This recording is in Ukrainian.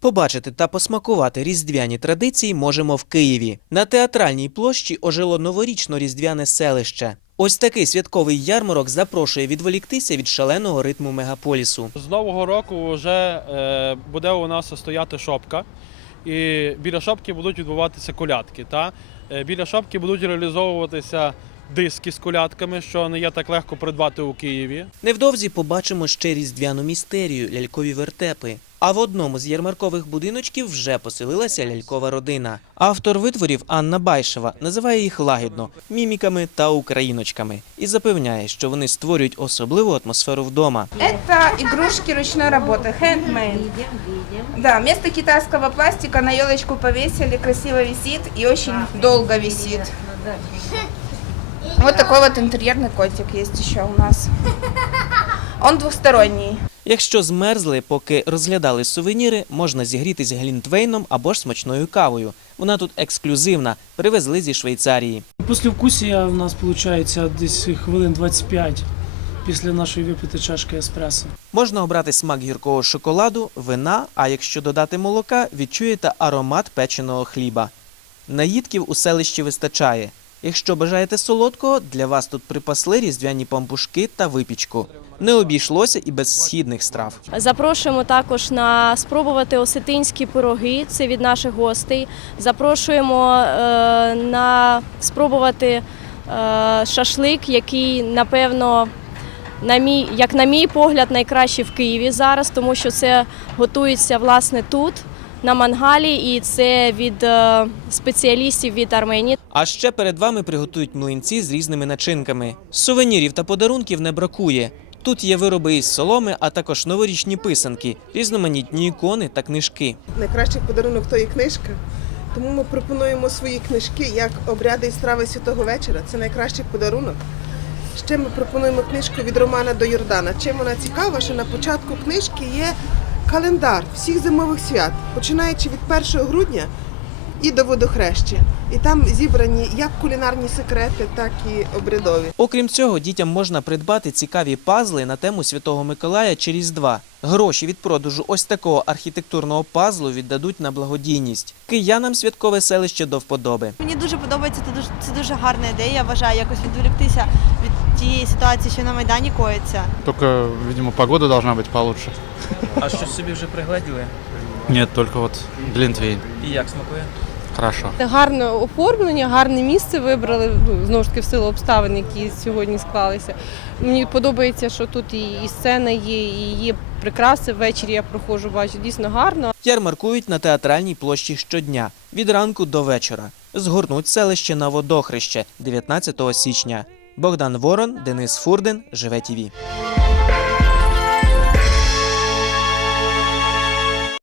Побачити та посмакувати різдвяні традиції можемо в Києві. На театральній площі ожило новорічно-різдвяне селище. Ось такий святковий ярмарок запрошує відволіктися від шаленого ритму мегаполісу. З нового року вже е, буде у нас стояти шопка, і біля шопки будуть відбуватися колядки. Та? Е, біля шопки будуть реалізовуватися диски з колядками, що не є так легко придбати у Києві. Невдовзі побачимо ще різдвяну містерію лялькові вертепи. А в одному з ярмаркових будиночків вже поселилася лялькова родина. Автор витворів Анна Байшева називає їх лагідно міміками та україночками і запевняє, що вони створюють особливу атмосферу вдома. Это игрушки ручной работы, handmade. Да, вместо китайского пластика на елочку повесили, красиво висит и очень долго висит. Вот такой вот интерьерный котик есть еще у нас. Он двухсторонний. Якщо змерзли, поки розглядали сувеніри, можна зігрітись глінтвейном або ж смачною кавою. Вона тут ексклюзивна, привезли зі Швейцарії. Послевкусія в нас виходить десь хвилин 25 після нашої випити чашки еспресо. Можна обрати смак гіркого шоколаду, вина, а якщо додати молока, відчуєте аромат печеного хліба. Наїдків у селищі вистачає. Якщо бажаєте солодкого, для вас тут припасли різдвяні пампушки та випічку. Не обійшлося і без східних страв. Запрошуємо також на спробувати осетинські пироги. Це від наших гостей. Запрошуємо е, на спробувати е, шашлик, який напевно. На мій, як на мій погляд, найкраще в Києві зараз, тому що це готується власне тут, на мангалі, і це від е, спеціалістів від Арменії. А ще перед вами приготують млинці з різними начинками. Сувенірів та подарунків не бракує. Тут є вироби із соломи, а також новорічні писанки, різноманітні ікони та книжки. найкращий подарунок то є книжка. Тому ми пропонуємо свої книжки як обряди і страви святого вечора. Це найкращий подарунок. Ще ми пропонуємо книжку від Романа до Йордана. Чим вона цікава, що на початку книжки є календар всіх зимових свят, починаючи від 1 грудня і до водохреща. І там зібрані як кулінарні секрети, так і обрядові. Окрім цього, дітям можна придбати цікаві пазли на тему Святого Миколая чи Різдва. Гроші від продажу ось такого архітектурного пазлу віддадуть на благодійність. Киянам святкове селище до вподоби. Мені дуже подобається, це дуже, це дуже гарна ідея. Я вважаю якось відволіктися від тієї ситуації, що на Майдані коїться. Только, видимо, погода должна быть получше. А що собі вже пригледіли? Нет, только вот Глинтвейн. І як смакує? Хорошо. Гарне оформлення, гарне місце вибрали. Ну знову ж таки в силу обставин, які сьогодні склалися. Мені подобається, що тут і, і сцена є, і є прикраси. Ввечері я проходжу, бачу дійсно гарно. Ярмаркують на театральній площі щодня від ранку до вечора. Згорнуть селище на водохреще 19 січня. Богдан Ворон, Денис Фурден, Живе ТІВІ.